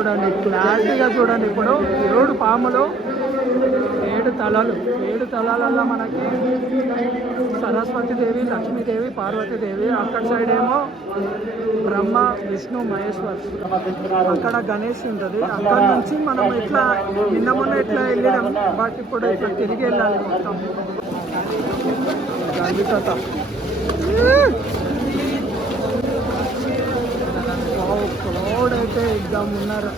చూడండి క్లారిటీగా చూడండి. ఇప్పుడు 7 పాములు 7 తలలు, 7 తలాలల్లో మనకి సరస్వతీదేవి, లక్ష్మీదేవి, పార్వతీదేవి. అక్కడ సైడ్ ఏమో బ్రహ్మ, విష్ణు, మహేశ్వర్. అక్కడ గణేష్ ఉంటుంది. అక్కడ నుంచి మనం ఇట్లా నిన్న మొన్న ఇట్లా వెళ్ళినాం, బట్ ఇప్పుడు ఇట్లా తిరిగి వెళ్ళాలి మొత్తం. క్రౌడ్ అయితే ఎగ్జామ్ ఉన్నారు,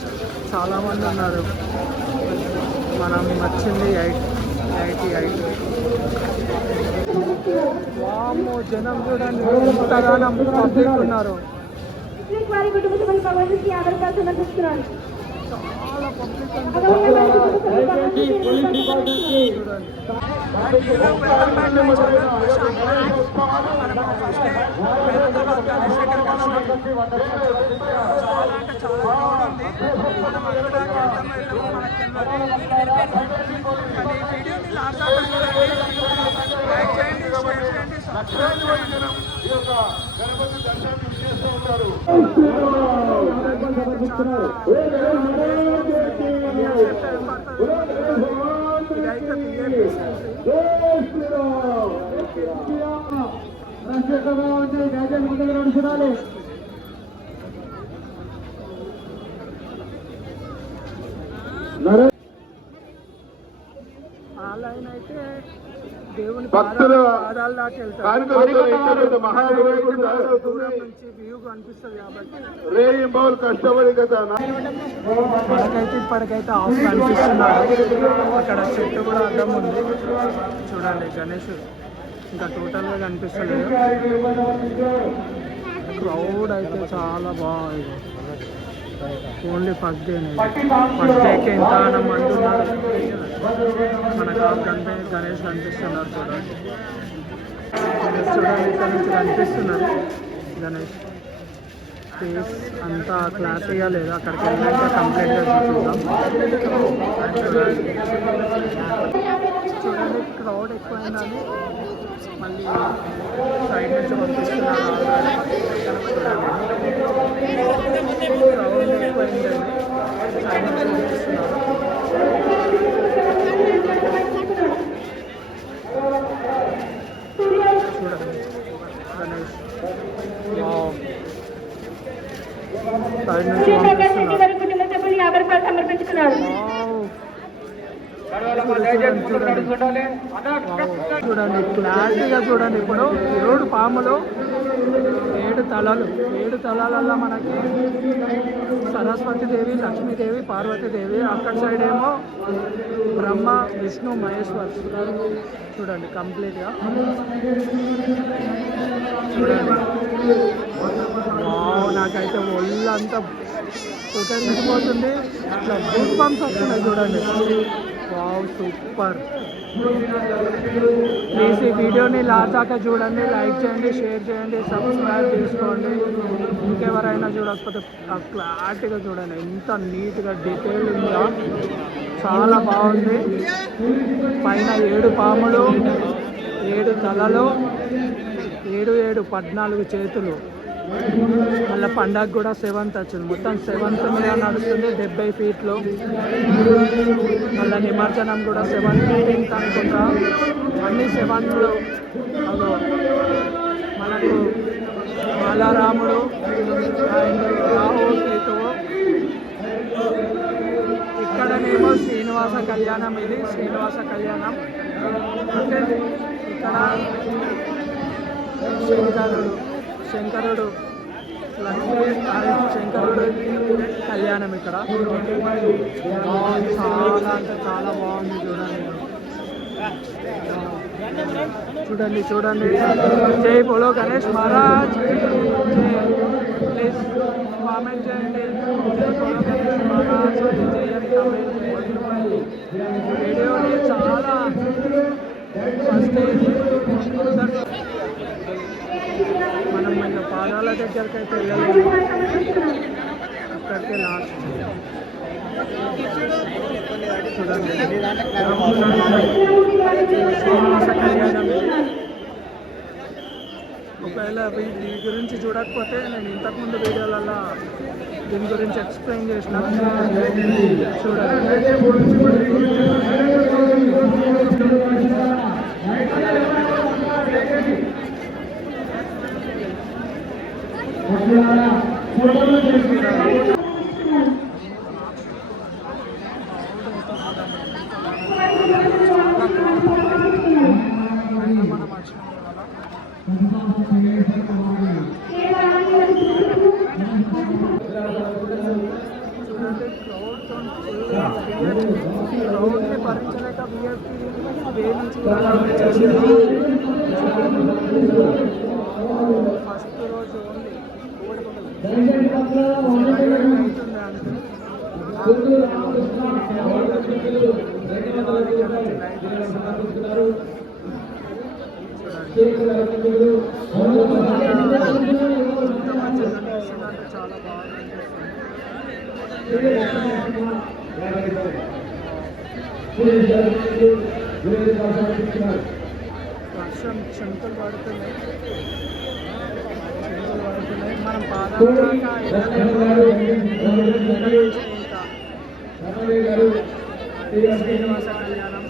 చాలామంది ఉన్నారు. మనం వచ్చింది 88. వామ్మో జనం చూడండి ఎంతగానం పబ్లిక్ ఉన్నారు. చాలా పబ్లిక్ ఆలయం అయితే దేవుని పాదాలు దాటి వెళ్తారు. దూరం నుంచి వ్యూ కనిపిస్తుంది కాబట్టి మనకైతే ఇప్పటికైతే ఆఫ్ కనిపిస్తున్నారు. అక్కడ చెట్టు కూడా అడ్డం ఉంది చూడండి. గణేష్ ఇంకా టోటల్గా కనిపిస్తలేదు. క్రౌడ్ అయితే చాలా బాగుంది. ఓన్లీ ఫస్ట్ డే, ఫస్ట్ డేకి ఎంత మంది ఉన్నారు. మనకు గణేష్ కనిపిస్తున్నారు చూడండి. చూడండి ఇక్కడ నుంచి కనిపిస్తున్నారు గణేష్ ఫేస్ అంతా క్లారిటీగా లేదు. అక్కడికి వెళ్ళాక కంప్లీట్గా చూద్దాం. చూడండి క్రౌడ్ ఎక్కువైందని మళ్ళీ సైడ్ నుంచి పంపిస్తున్నారు. క్రౌడ్ ఎక్కువైందని సైడ్ నుంచి పంపిస్తున్నారు. చూడండి గణేష్ సైడ్ నుంచి పంపిస్తున్నారు. చూడండి క్లారిటీగా చూడండి. ఇప్పుడు 7 పాములు 7 తలలు, 7 తలాలల్లో మనకి సరస్వతీదేవి, లక్ష్మీదేవి, పార్వతీదేవి. అక్కడ సైడ్ ఏమో బ్రహ్మ, విష్ణు, మహేశ్వర్. చూడండి కంప్లీట్గా చూడండి. నాకైతే ఒళ్ళంతా ఉటండిపోతుంది. ఇట్లా గూస్ బంప్స్ వస్తున్నాయి చూడండి. Wow super. ప్లీజ్ ఈ వీడియోని లాస్ట్ దాకా చూడండి, లైక్ చేయండి, షేర్ చేయండి, సబ్స్క్రైబ్ చేసుకోండి. ఇంకెవరైనా చూడకపోతే క్లారిటీగా చూడండి. ఎంత నీట్గా డీటెయిల్ ఉందో, చాలా బాగుంది. పైన 7 పాములు, 7 తలలు, 7 14 చేతులు. మళ్ళీ పండగ కూడా 7th వచ్చింది. మొత్తం 7th మీద నడుస్తుంది 70 ఫీట్లు. మళ్ళీ నిమజ్జనం కూడా 17th అనుకుంటా. అన్నీ 7లో. అదో మనకు బాలరాముడు అండ్ రాహు కేతువు. ఇక్కడనేమో శ్రీనివాస కళ్యాణం. ఇది శ్రీనివాస కళ్యాణం. అంటే ఇక్కడ శంకరుడు లక్ష్మీ శంకరుడు కళ్యాణం ఇక్కడ. చాలా అంటే చాలా బాగుంది చూడండి. చూడండి జై బోలో గణేష్ మహారాజ్. ప్లీజ్ కామెంట్ చేయండి. జై బోలో గణేష్ మహారాజ్ జై అని కామెంట్ చేయండి. వీడియోని చాలా ఫస్ట్ మనం మన పాదాల దగ్గరికి అయితే వెళ్ళాలి. అక్కడికి లాస్ట్ చూడండి. శ్రీనివాస కళ్యాణం ఒకవేళ వీటి గురించి చూడకపోతే నేను ఇంతకుముందు వీడియోలలో దీని గురించి ఎక్స్ప్లెయిన్ చేసిన చూడండి. క్రౌడ్ని భరించలేక విఐపి వే నుంచి ఫస్ట్ రోజు ఓన్లీ అవుతుంది అంటే చాలా బాగా వర్షం చెంతలు పడుతున్నాయి మనం శ్రీనివాస కళ్యాణం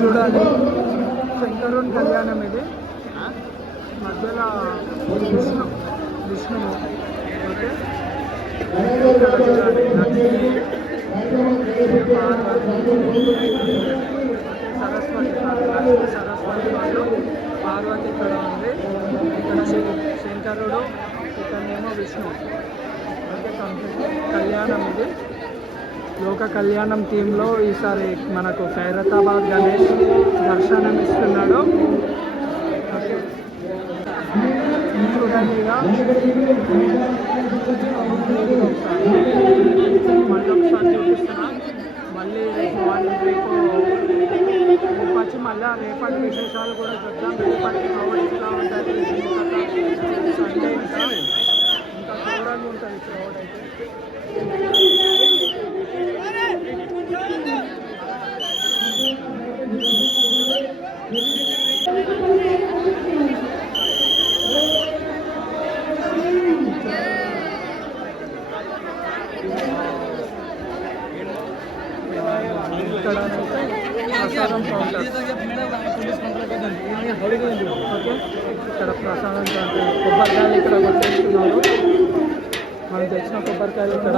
చూడాలి. శంకరుని కళ్యాణం ఇది. మధ్యలో విష్ణువు ఓకే. సరస్వతి వాళ్ళు పార్వతి ఇక్కడ ఉంది. ఇక్కడ శంకరుడు, ఇక్కడనేమో విష్ణు. ఓకే, కళ్యాణం ఇది. లోక కళ్యాణం థీమ్లో ఈసారి మనకు ఖైరతాబాద్ గణేష్ దర్శనం ఇస్తున్నాడు. చూడండి, మళ్ళీ ఒకసారి చూపిస్తున్నా. మళ్ళీ రేపు వచ్చి మళ్ళీ రేపటి విశేషాలు కూడా చూద్దాం. రేపటి క్రౌడ్ ఎట్లా ఉంటుంది, సండే ఇంకా ఘోరంగా ఉంటుంది క్రౌడ్ అయితే. ప్రసాదం కౌంటర్. ఓకే, ఇక్కడ ప్రసాదం కౌంటర్. కొబ్బరికాయలు ఇక్కడ కొట్టేస్తున్నారు. మనం తెచ్చిన కొబ్బరికాయలు ఇక్కడ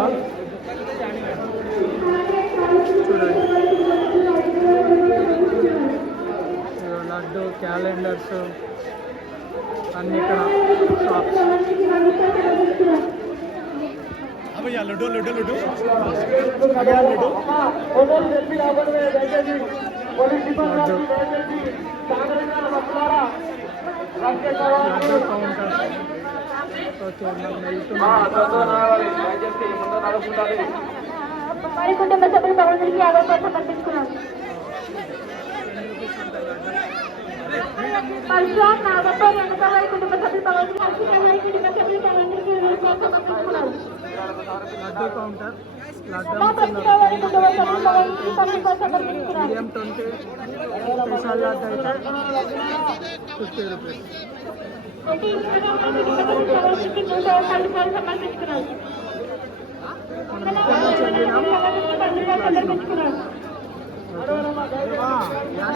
చూడండి. లడ్డు, క్యాలెండర్స్ అన్నీ ఇక్కడ shops. Laddu laddu laddu counter. Okay, మనం వెళ్తున్నాం. వారి కుటుంబ సభ్యులు భగవంతుడికి 50 రూపాయలు సమర్పించుకున్నాం. పరశురామ్ నాగప్ప వెనుక వారి కుటుంబ సభ్యులు భగవంతుడికి అర్చిత వారి కుటుంబ సభ్యులు భగవంతుడికి 20 రూపాయలు సమర్పించుకున్నారు. లడ్డు కౌంటర్ ప్రస్తుతం వారి కుటుంబ సభ్యులు భగవంతుడికి 10 రూపాయలు సమర్పించుకున్నారు. మీడియం 20 స్పెషల్ లడ్డు అయితే 50 రూపీస్. ప్రతి ఇంట్లో వారి కుటుంబ సభ్యులు భగవంతుడికి 110 రూపాయలు సమర్పించుకున్నారు. మనం ఇక్కడ నుంచి వెళ్ళినాం సమర్పించుకున్నారు.